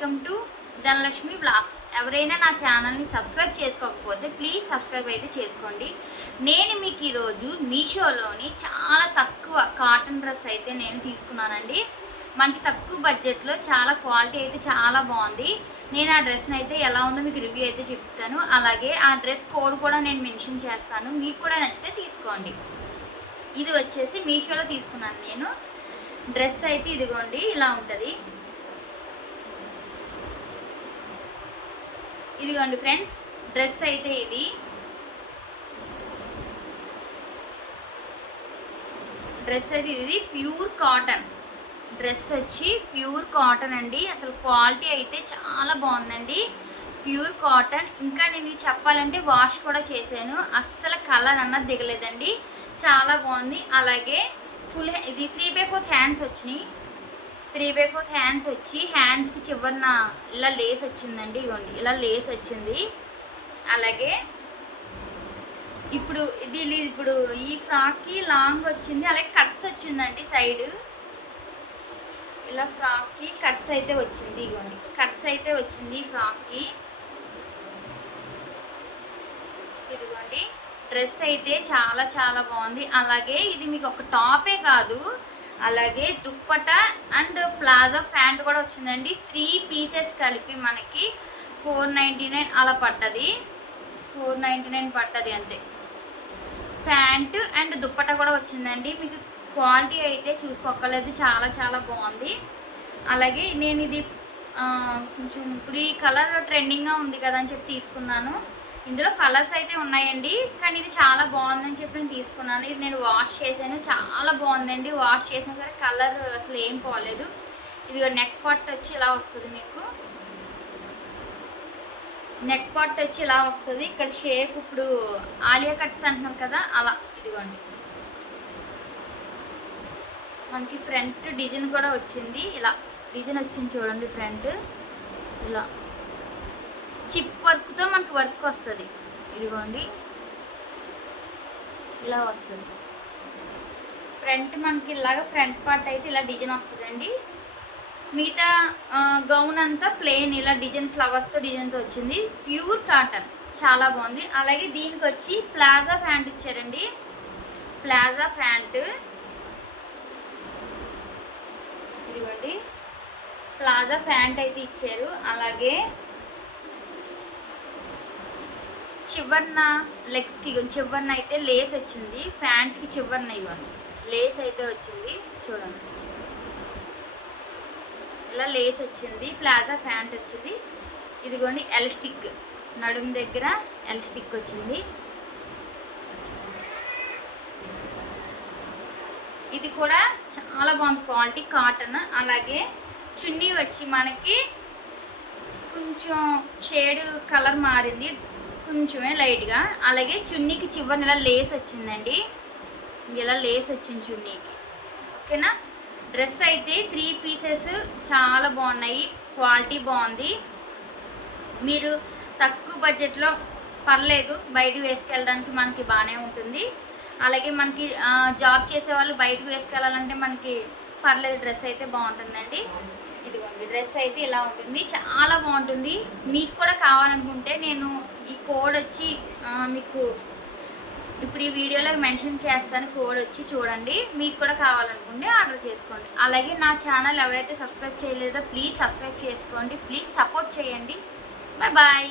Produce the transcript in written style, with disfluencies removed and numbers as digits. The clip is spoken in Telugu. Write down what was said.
Welcome to Dhanalakshmi blogs. ఎవరైనా నా ఛానల్ని సబ్స్క్రైబ్ చేసుకోకపోతే ప్లీజ్ సబ్స్క్రైబ్ అయితే చేసుకోండి. నేను మీకు ఈరోజు మీషోలోని చాలా తక్కువ కాటన్ డ్రెస్ అయితే నేను తీసుకున్నానండి. మనకి తక్కువ బడ్జెట్లో చాలా క్వాలిటీ అయితే చాలా బాగుంది. నేను ఆ డ్రెస్ని అయితే ఎలా ఉందో మీకు రివ్యూ అయితే చెప్తాను. అలాగే ఆ డ్రెస్ కోడ్ కూడా నేను మెన్షన్ చేస్తాను. మీకు కూడా నచ్చితే తీసుకోండి. ఇది వచ్చేసి మీషోలో తీసుకున్నాను నేను. డ్రెస్ అయితే ఇదిగోండి ఇలా ఉంటుంది. ఇదిగోండి ఫ్రెండ్స్, డ్రెస్ అయితే ఇది. డ్రెస్ అయితే ఇది ప్యూర్ కాటన్ డ్రెస్ వచ్చి ప్యూర్ కాటన్ అండి. అసలు క్వాలిటీ అయితే చాలా బాగుందండి, ప్యూర్ కాటన్. ఇంకా నేను ఇది చెప్పాలంటే వాష్ కూడా చేశాను, అస్సలు కలర్ అన్నది దిగలేదండి, చాలా బాగుంది. అలాగే ఫుల్ ఇది 3/4 హ్యాండ్స్ వచ్చినాయి. 3/4 హ్యాండ్స్ వచ్చి హ్యాండ్స్కి చివరిన ఇలా లేస్ వచ్చిందండి. ఇవ్వండి ఇలా లేస్ వచ్చింది. అలాగే ఇప్పుడు ఈ ఫ్రాక్కి లాంగ్ వచ్చింది, అలాగే కట్స్ వచ్చిందండి సైడ్. ఇలా ఫ్రాక్కి కట్స్ అయితే వచ్చింది. ఇవ్వండి కట్స్ అయితే వచ్చింది ఫ్రాక్కి. ఇదిగోండి డ్రెస్ అయితే చాలా చాలా బాగుంది. అలాగే ఇది మీకు ఒక టాపే కాదు, అలాగే దుప్పట అండ్ ప్లాజా ప్యాంట్ కూడా వచ్చిందండి. 3 పీసెస్ కలిపి మనకి 499 అలా పడ్డది. 499 పడ్డది అంతే. ప్యాంట్ అండ్ దుప్పట కూడా వచ్చిందండి. మీకు క్వాలిటీ అయితే చూసుకోక్కర్లేదు, చాలా చాలా బాగుంది. అలాగే నేను ఇది కొంచెం ఇప్పుడు ఈ కలర్ ట్రెండింగ్గా ఉంది కదా అని చెప్పి తీసుకున్నాను. ఇందులో కలర్స్ అయితే ఉన్నాయండి, కానీ ఇది చాలా బాగుందని చెప్పి నేను తీసుకున్నాను. ఇది నేను వాష్ చేశాను, చాలా బాగుందండి. వాష్ చేసినా సరే కలర్ అసలు ఏం పోలేదు. ఇది నెక్ పార్ట్ వచ్చి ఇలా వస్తుంది. మీకు నెక్ పార్ట్ వచ్చి ఇలా వస్తుంది. ఇక్కడ షేప్ ఇప్పుడు ఆలియా కట్స్ అంటున్నారు కదా, అలా. ఇదిగోండి మనకి ఫ్రంట్ డిజైన్ కూడా వచ్చింది. ఇలా డిజైన్ వచ్చింది చూడండి. ఫ్రంట్ ఇలా చిప్ వర్క్తో మనకి వర్క్ వస్తుంది. ఇదిగోండి ఇలా వస్తుంది. ఫ్రంట్ మనకి ఇలాగ ఫ్రంట్ పార్ట్ అయితే ఇలా డిజైన్ వస్తుందండి. మిగతా గౌన్ అంతా ప్లెయిన్ ఇలా డిజైన్ ఫ్లవర్స్తో డిజైన్తో వచ్చింది. ప్యూర్ కాటన్ చాలా బాగుంది. అలాగే దీనికి వచ్చి ప్లాజా ప్యాంట్ ఇచ్చారండి. ప్లాజా ప్యాంట్ ఇదిగోండి ప్లాజా ప్యాంట్ అయితే ఇచ్చారు. అలాగే చివరిన లెగ్స్కి చివరిన అయితే లేస్ వచ్చింది. ప్యాంట్కి చివరిన ఇవ్వండి లేస్ అయితే వచ్చింది చూడండి. ఇలా లేస్ వచ్చింది. ప్లాజా ప్యాంట్ వచ్చింది. ఇదిగోండి ఎలాస్టిక్ నడుము దగ్గర ఎలాస్టిక్ వచ్చింది. ఇది కూడా చాలా బాగుంది, క్వాలిటీ కాటన్. అలాగే చున్నీ వచ్చి మనకి కొంచెం షేడ్ కలర్ మారింది కొంచెమే లైట్గా. అలాగే చున్నీకి చివరిన ఇలా లేస్ వచ్చిందండి. ఇలా లేస్ వచ్చింది చున్నీకి. ఓకేనా. డ్రెస్ అయితే 3 పీసెస్ చాలా బాగున్నాయి, క్వాలిటీ బాగుంది. మీరు తక్కువ బడ్జెట్లో పర్లేదు, బయటకు వేసుకెళ్ళడానికి మనకి బాగానే ఉంటుంది. అలాగే మనకి జాబ్ చేసే వాళ్ళు బయటకు వేసుకెళ్ళాలంటే మనకి పర్లేదు, డ్రెస్ అయితే బాగుంటుందండి. ఇదిగోండి డ్రెస్ అయితే ఇలా ఉంటుంది, చాలా బాగుంటుంది. మీకు కూడా కావాలనుకుంటే నేను ఈ కోడ్ వచ్చి మీకు ఇప్పుడు ఈ వీడియోలో మెన్షన్ చేస్తాను. కోడ్ వచ్చి చూడండి, మీకు కూడా కావాలనుకుంటే ఆర్డర్ చేసుకోండి. అలాగే నా ఛానల్ ఎవరైతే సబ్స్క్రైబ్ చేయలేదో ప్లీజ్ సబ్స్క్రైబ్ చేసుకోండి, ప్లీజ్ సపోర్ట్ చేయండి. Bye bye.